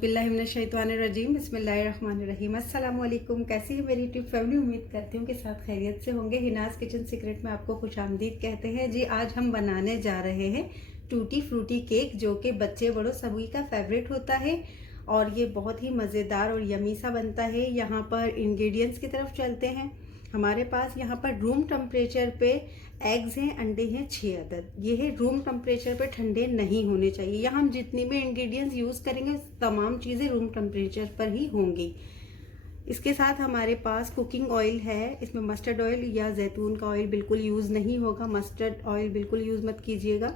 बिस्मिल्लाहिर्रहमानिर्रहीम बिस्मिल्लाहिर्रहमानिर्रहीम। अस्सलाम वालेकुम। कैसी है मेरी यूट्यूब फैमिली? उम्मीद करती हूँ कि साथ खैरियत से होंगे। हिनाज किचन सीक्रेट में आपको खुशामदीद कहते हैं जी। आज हम बनाने जा रहे हैं टूटी फ्रूटी केक, जो कि बच्चे बड़ों सभी का फेवरेट होता है और ये बहुत ही मज़ेदार और यमी सा बनता है। यहाँ पर इंग्रेडिएंट्स की तरफ चलते हैं। हमारे पास यहाँ पर रूम टेम्परेचर पे एग्स हैं, अंडे हैं 6 अदद। ये है रूम टेम्परेचर पे, ठंडे नहीं होने चाहिए। यहाँ हम जितनी भी इंग्रेडिएंट्स यूज़ करेंगे तमाम चीज़ें रूम टेम्परेचर पर ही होंगी। इसके साथ हमारे पास कुकिंग ऑयल है। इसमें मस्टर्ड ऑयल या जैतून का ऑयल बिल्कुल यूज़ नहीं होगा। मस्टर्ड ऑयल बिल्कुल यूज़ मत कीजिएगा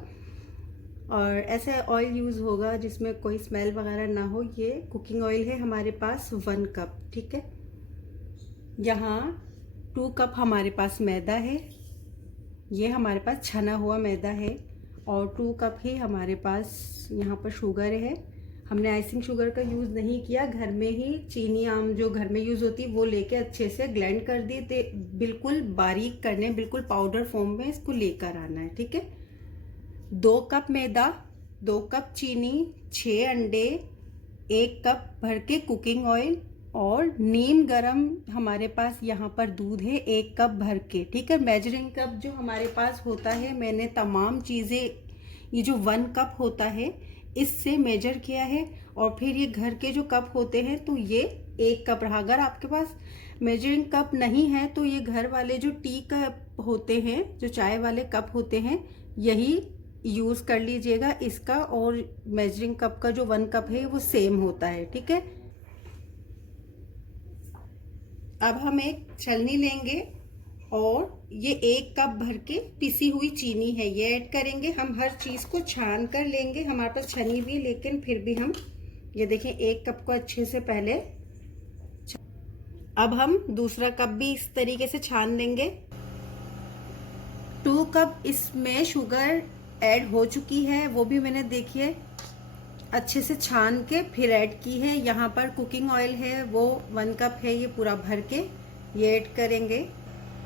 और ऐसा ऑयल यूज़ होगा जिसमें कोई स्मेल वगैरह ना हो। ये कुकिंग ऑयल है हमारे पास 1 कप, ठीक है। यहाँ 2 कप हमारे पास मैदा है, ये हमारे पास छना हुआ मैदा है। और 2 कप ही हमारे पास यहाँ पर शुगर है। हमने आइसिंग शुगर का यूज़ नहीं किया, घर में ही चीनी आम जो घर में यूज़ होती है वो लेके अच्छे से ग्राइंड कर दी। तो बिल्कुल बारीक करने, बिल्कुल पाउडर फॉर्म में इसको लेकर आना है, ठीक है। 2 कप मैदा, 2 कप चीनी, 6 अंडे, 1 कप भर के कुकिंग ऑयल और नीम गरम हमारे पास यहाँ पर दूध है 1 कप भर के, ठीक है। मेजरिंग कप जो हमारे पास होता है, मैंने तमाम चीज़ें, ये जो 1 कप होता है इससे मेजर किया है। और फिर ये घर के जो कप होते हैं तो ये 1 कप रहा। अगर आपके पास मेजरिंग कप नहीं है तो ये घर वाले जो टी कप होते हैं, जो चाय वाले कप होते हैं, यही यूज़ कर लीजिएगा। इसका और मेजरिंग कप का जो 1 कप है वो सेम होता है, ठीक है। अब हम एक छलनी लेंगे और ये 1 कप भर के पिसी हुई चीनी है, ये ऐड करेंगे। हम हर चीज़ को छान कर लेंगे। हमारे पास छनी भी, लेकिन फिर भी हम ये देखें 1 कप को अच्छे से पहले। अब हम दूसरा कप भी इस तरीके से छान लेंगे। 2 कप इसमें शुगर ऐड हो चुकी है, वो भी मैंने देखिए अच्छे से छान के फिर ऐड की है। यहाँ पर कुकिंग ऑयल है, वो 1 कप है, ये पूरा भर के ये ऐड करेंगे।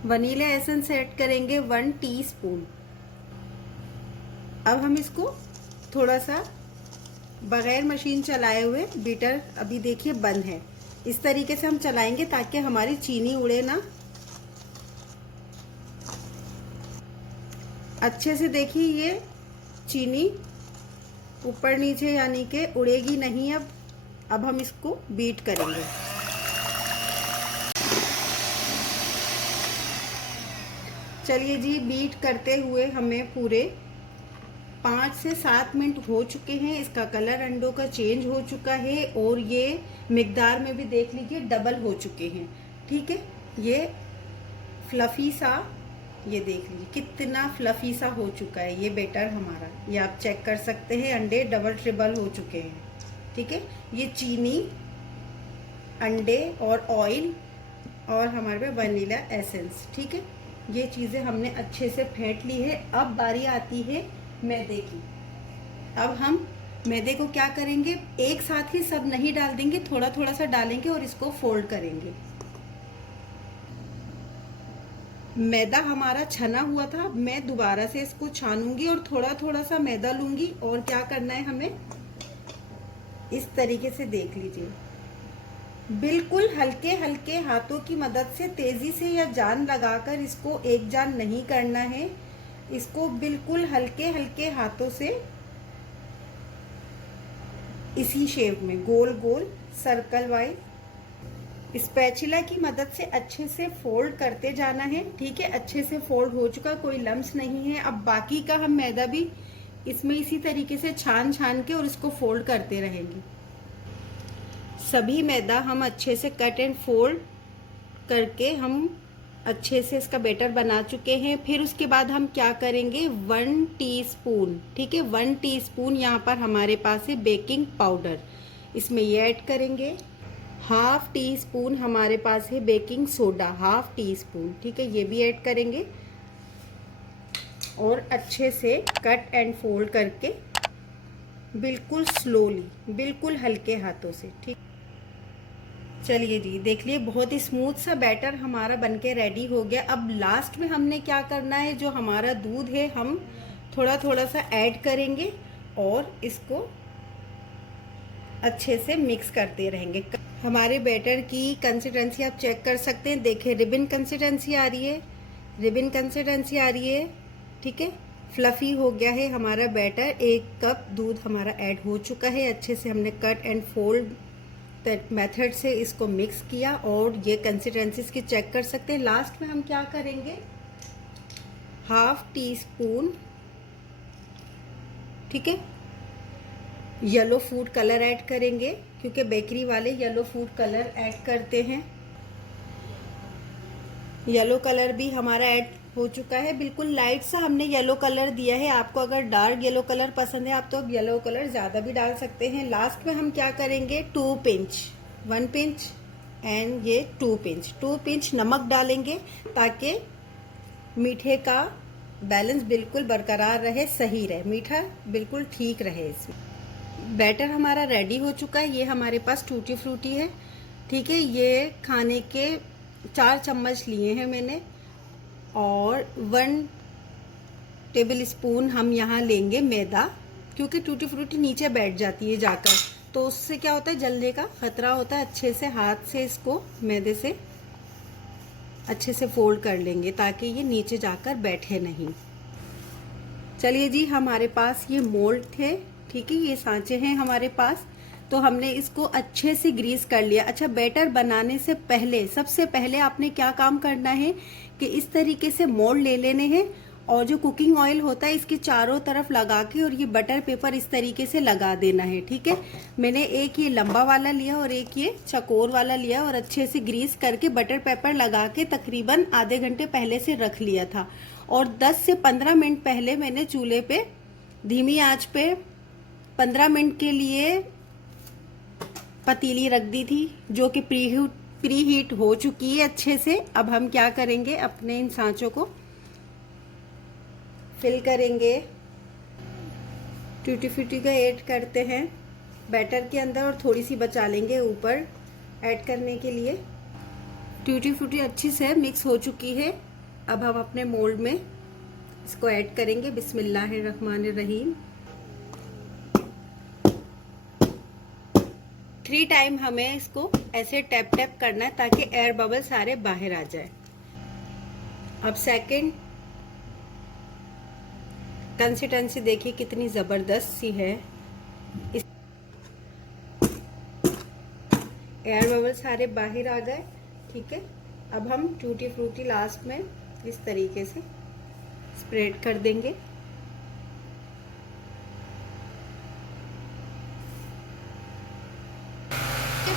वनीला एसेंस ऐड करेंगे 1 टीस्पून। अब हम इसको थोड़ा सा बगैर मशीन चलाए हुए, बीटर अभी देखिए बंद है, इस तरीके से हम चलाएंगे ताकि हमारी चीनी उड़े ना। अच्छे से देखिए ये चीनी ऊपर नीचे यानी कि उड़ेगी नहीं। अब हम इसको बीट करेंगे। चलिए जी, बीट करते हुए हमें पूरे 5 से 7 मिनट हो चुके हैं। इसका कलर अंडों का चेंज हो चुका है और ये मिकदार में भी देख लीजिए डबल हो चुके हैं, ठीक है। ये फ्लफी सा, ये देख लीजिए कितना फ्लफी सा हो चुका है ये बैटर हमारा। ये आप चेक कर सकते हैं, अंडे डबल ट्रिबल हो चुके हैं, ठीक है। ये चीनी, अंडे और ऑयल और हमारे पे वनीला एसेंस, ठीक है। ये चीज़ें हमने अच्छे से फेंट ली है। अब बारी आती है मैदे की। अब हम मैदे को क्या करेंगे, एक साथ ही सब नहीं डाल देंगे, थोड़ा थोड़ा सा डालेंगे और इसको फोल्ड करेंगे। मैदा हमारा छना हुआ था, मैं दोबारा से इसको छानूंगी और थोड़ा थोड़ा सा मैदा लूंगी। और क्या करना है हमें, इस तरीके से देख लीजिए, बिल्कुल हल्के हल्के हाथों की मदद से, तेजी से या जान लगाकर इसको एक जान नहीं करना है। इसको बिल्कुल हल्के हल्के हाथों से इसी शेप में गोल गोल सर्कल वाइज स्पैचुला की मदद से अच्छे से फोल्ड करते जाना है, ठीक है। अच्छे से फोल्ड हो चुका, कोई लम्स नहीं है। अब बाकी का हम मैदा भी इसमें इसी तरीके से छान छान के और इसको फोल्ड करते रहेंगे। सभी मैदा हम अच्छे से कट एंड फोल्ड करके हम अच्छे से इसका बैटर बना चुके हैं। फिर उसके बाद हम क्या करेंगे, 1 टीस्पून, ठीक है, 1 टीस्पून यहाँ पर हमारे पास है बेकिंग पाउडर, इसमें ये ऐड करेंगे। 1/2 टीस्पून हमारे पास है बेकिंग सोडा, 1/2 टीस्पून, ठीक है, ये भी ऐड करेंगे। और अच्छे से कट एंड फोल्ड करके बिल्कुल स्लोली, बिल्कुल हल्के हाथों से, ठीक। चलिए जी, देख लिए बहुत ही स्मूथ सा बैटर हमारा बनके रेडी हो गया। अब लास्ट में हमने क्या करना है, जो हमारा दूध है हम थोड़ा थोड़ा सा ऐड करेंगे और इसको अच्छे से मिक्स करते रहेंगे। हमारे बैटर की कंसिस्टेंसी आप चेक कर सकते हैं। देखिए रिबन कंसिस्टेंसी आ रही है, रिबन कंसिस्टेंसी आ रही है, ठीक है। फ्लफी हो गया है हमारा बैटर। 1 कप दूध हमारा ऐड हो चुका है। अच्छे से हमने कट एंड फोल्ड मेथड से इसको मिक्स किया और ये कंसिस्टेंसी की चेक कर सकते हैं। लास्ट में हम क्या करेंगे, 1/2 टीस्पून, ठीक है, येलो फूड कलर ऐड करेंगे, क्योंकि बेकरी वाले येलो फूड कलर ऐड करते हैं। येलो कलर भी हमारा ऐड हो चुका है। बिल्कुल लाइट सा हमने येलो कलर दिया है। आपको अगर डार्क येलो कलर पसंद है आप तो अब येलो कलर ज़्यादा भी डाल सकते हैं। लास्ट में हम क्या करेंगे, 2 पिंच, 1 पिंच एंड ये 2 पिंच, 2 पिंच नमक डालेंगे ताकि मीठे का बैलेंस बिल्कुल बरकरार रहे, सही रहे, मीठा बिल्कुल ठीक रहे। इसमें बैटर हमारा रेडी हो चुका है। ये हमारे पास टूटी फ्रूटी है, ठीक है। ये खाने के 4 चम्मच लिए हैं मैंने और 1 टेबल स्पून हम यहाँ लेंगे मैदा, क्योंकि टूटी फ्रूटी नीचे बैठ जाती है जाकर, तो उससे क्या होता है, जलने का खतरा होता है। अच्छे से हाथ से इसको मैदे से अच्छे से फोल्ड कर लेंगे ताकि ये नीचे जाकर बैठे नहीं। चलिए जी, हमारे पास ये मोल्ड थे, ठीक है, ये सांचे हैं हमारे पास, तो हमने इसको अच्छे से ग्रीस कर लिया। अच्छा, बैटर बनाने से पहले सबसे पहले आपने क्या काम करना है कि इस तरीके से मोल्ड ले लेने हैं और जो कुकिंग ऑयल होता है इसके चारों तरफ लगा के और ये बटर पेपर इस तरीके से लगा देना है, ठीक है। मैंने एक ये लंबा वाला लिया और एक ये चकोर वाला लिया और अच्छे से ग्रीस करके बटर पेपर लगा के तकरीबन आधे घंटे पहले से रख लिया था। और 10 से 15 मिनट पहले मैंने चूल्हे पे धीमी आंच पे 15 मिनट के लिए पतीली रख दी थी, जो कि प्री हीट हो चुकी है अच्छे से। अब हम क्या करेंगे, अपने इन सांचों को फिल करेंगे। टूटी फ्रूटी का ऐड करते हैं बैटर के अंदर और थोड़ी सी बचा लेंगे ऊपर ऐड करने के लिए। टूटी फ्रूटी अच्छी से मिक्स हो चुकी है। अब हम अपने मोल्ड में इसको ऐड करेंगे। बिस्मिल्लाहिर्रहमानिर्रहीम। 3 टाइम हमें इसको ऐसे टैप टैप करना है ताकि एयर बबल सारे बाहर आ जाए। अब सेकंड कंसिस्टेंसी देखिए कितनी जबरदस्त सी है। इस एयर बबल सारे बाहर आ गए, ठीक है। अब हम टूटी फ्रूटी लास्ट में इस तरीके से स्प्रेड कर देंगे।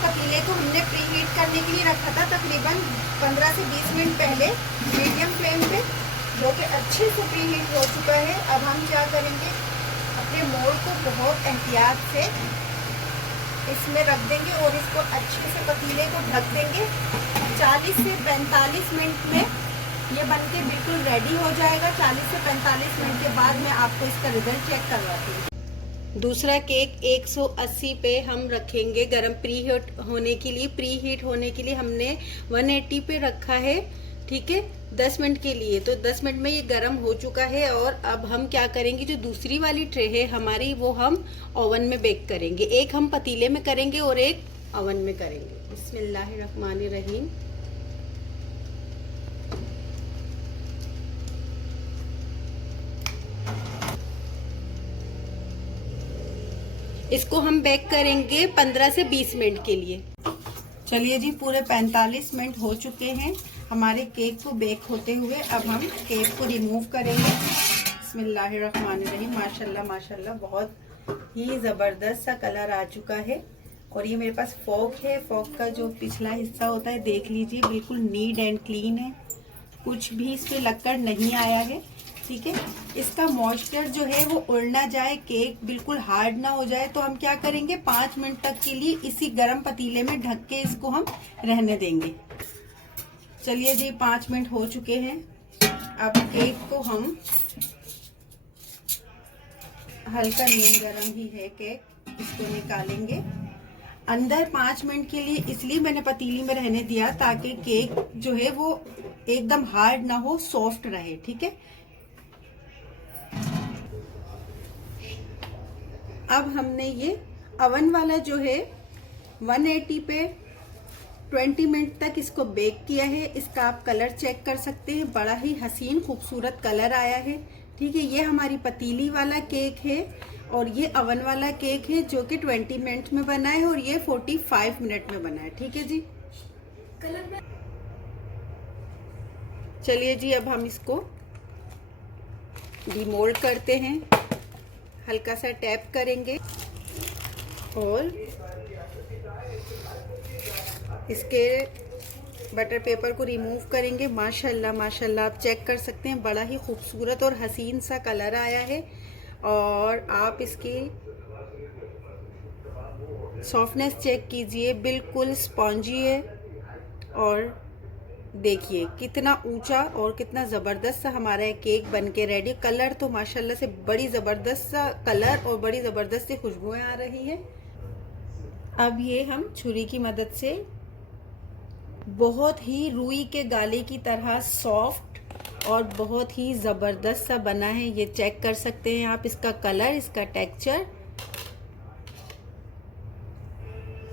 पतीले को हमने प्री हीट करने के लिए रखा था तकरीबन 15 से 20 मिनट पहले मीडियम फ्लेम पे, जो कि अच्छे से प्री हीट हो चुका है। अब हम क्या करेंगे, अपने मोल्ड को बहुत एहतियात से इसमें रख देंगे और इसको अच्छे से पतीले को ढक देंगे। 40 से 45 मिनट में ये बनके बिल्कुल रेडी हो जाएगा। 40 से 45 मिनट के बाद मैं आपको इसका रिजल्ट चेक करवाती हूँ। दूसरा केक 180 पे हम रखेंगे गरम प्री हीट होने के लिए। प्री हीट होने के लिए हमने 180 पे रखा है, ठीक है, 10 मिनट के लिए। तो 10 मिनट में ये गरम हो चुका है। और अब हम क्या करेंगे, जो दूसरी वाली ट्रे है हमारी वो हम ओवन में बेक करेंगे। एक हम पतीले में करेंगे और एक ओवन में करेंगे। बिस्मिल्लाहिर्रहमानिर्रहीम। इसको हम बेक करेंगे 15 से 20 मिनट के लिए। चलिए जी, पूरे 45 मिनट हो चुके हैं हमारे केक को बेक होते हुए। अब हम केक को रिमूव करेंगे। बिस्मिल्लाहिर्रहमानिर्रहीम। माशाल्लाह माशाल्लाह, बहुत ही ज़बरदस्त सा कलर आ चुका है। और ये मेरे पास फोक है, फोक का जो पिछला हिस्सा होता है देख लीजिए, बिल्कुल नीट एंड क्लीन है, कुछ भी इस पे लक्कड़ नहीं आया है, ठीक है। इसका मॉइस्चर जो है वो उड़ ना जाए, केक बिल्कुल हार्ड ना हो जाए, तो हम क्या करेंगे, 5 मिनट तक के लिए इसी गरम पतीले में ढक के इसको हम रहने देंगे। चलिए जी, 5 मिनट हो चुके हैं। अब केक को हम, हल्का नीम गरम ही है केक, इसको निकालेंगे। अंदर 5 मिनट के लिए इसलिए मैंने पतीली में रहने दिया ताकि केक जो है वो एकदम हार्ड ना हो, सॉफ्ट रहे, ठीक है। अब हमने ये अवन वाला जो है 180 पे 20 मिनट तक इसको बेक किया है। इसका आप कलर चेक कर सकते हैं, बड़ा ही हसीन खूबसूरत कलर आया है। ठीक है, ये हमारी पतीली वाला केक है और ये अवन वाला केक है जो कि 20 मिनट में बना है और ये 45 मिनट में बना है। ठीक है जी, चलिए जी, अब हम इसको डीमोल्ड करते हैं। हल्का सा टैप करेंगे और इसके बटर पेपर को रिमूव करेंगे। माशाल्लाह माशाल्लाह, आप चेक कर सकते हैं, बड़ा ही खूबसूरत और हसीन सा कलर आया है। और आप इसकी सॉफ्टनेस चेक कीजिए, बिल्कुल स्पॉन्जी है। और देखिए कितना ऊंचा और कितना ज़बरदस्त सा हमारा केक बनके रेडी। कलर तो माशाल्लाह से बड़ी ज़बरदस्त सा कलर और बड़ी ज़बरदस्त सी खुशबुएं आ रही है। अब ये हम छुरी की मदद से बहुत ही रुई के गाले की तरह सॉफ्ट और बहुत ही ज़बरदस्त सा बना है। ये चेक कर सकते हैं आप, इसका कलर, इसका टेक्सचर।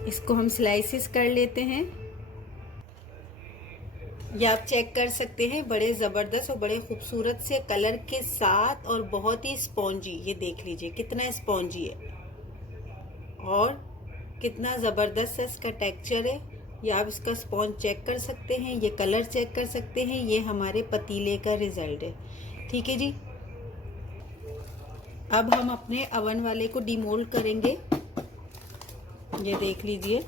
इसको हम स्लाइसिस कर लेते हैं। ये आप चेक कर सकते हैं, बड़े ज़बरदस्त और बड़े खूबसूरत से कलर के साथ और बहुत ही स्पॉन्जी। ये देख लीजिए कितना स्पॉन्जी है और कितना ज़बरदस्त इसका टेक्सचर है। ये आप इसका स्पॉन्ज चेक कर सकते हैं, ये कलर चेक कर सकते हैं। ये हमारे पतीले का रिजल्ट है। ठीक है जी, अब हम अपने अवन वाले को डीमोल्ड करेंगे। ये देख लीजिए,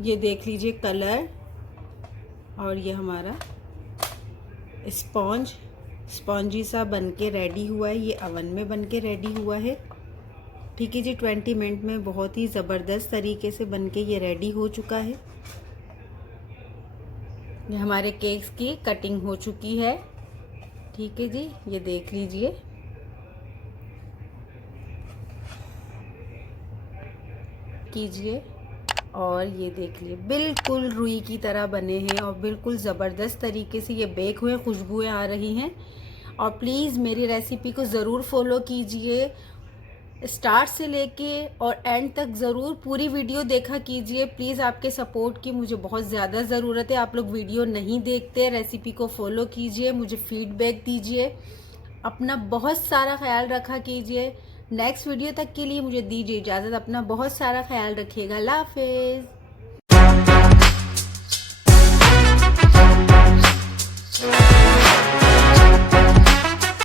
ये देख लीजिए कलर और ये हमारा स्पॉन्जी सा बनके रेडी हुआ है। ये अवन में बनके रेडी हुआ है। ठीक है जी, 20 मिनट में बहुत ही ज़बरदस्त तरीके से बनके ये रेडी हो चुका है। ये हमारे केक्स की कटिंग हो चुकी है। ठीक है जी, ये देख लीजिए, कीजिए और ये देख लिए बिल्कुल रुई की तरह बने हैं और बिल्कुल ज़बरदस्त तरीके से ये बेक हुए, खुशबुएं आ रही हैं। और प्लीज़ मेरी रेसिपी को ज़रूर फॉलो कीजिए, स्टार्ट से लेके और एंड तक ज़रूर पूरी वीडियो देखा कीजिए। प्लीज़ आपके सपोर्ट की मुझे बहुत ज़्यादा ज़रूरत है। आप लोग वीडियो नहीं देखते, रेसिपी को फॉलो कीजिए, मुझे फीडबैक दीजिए। अपना बहुत सारा ख्याल रखा कीजिए। नेक्स्ट वीडियो तक के लिए मुझे दीजिए इजाज़त। अपना बहुत सारा ख्याल रखिएगा। अल्लाह हाफ़िज़।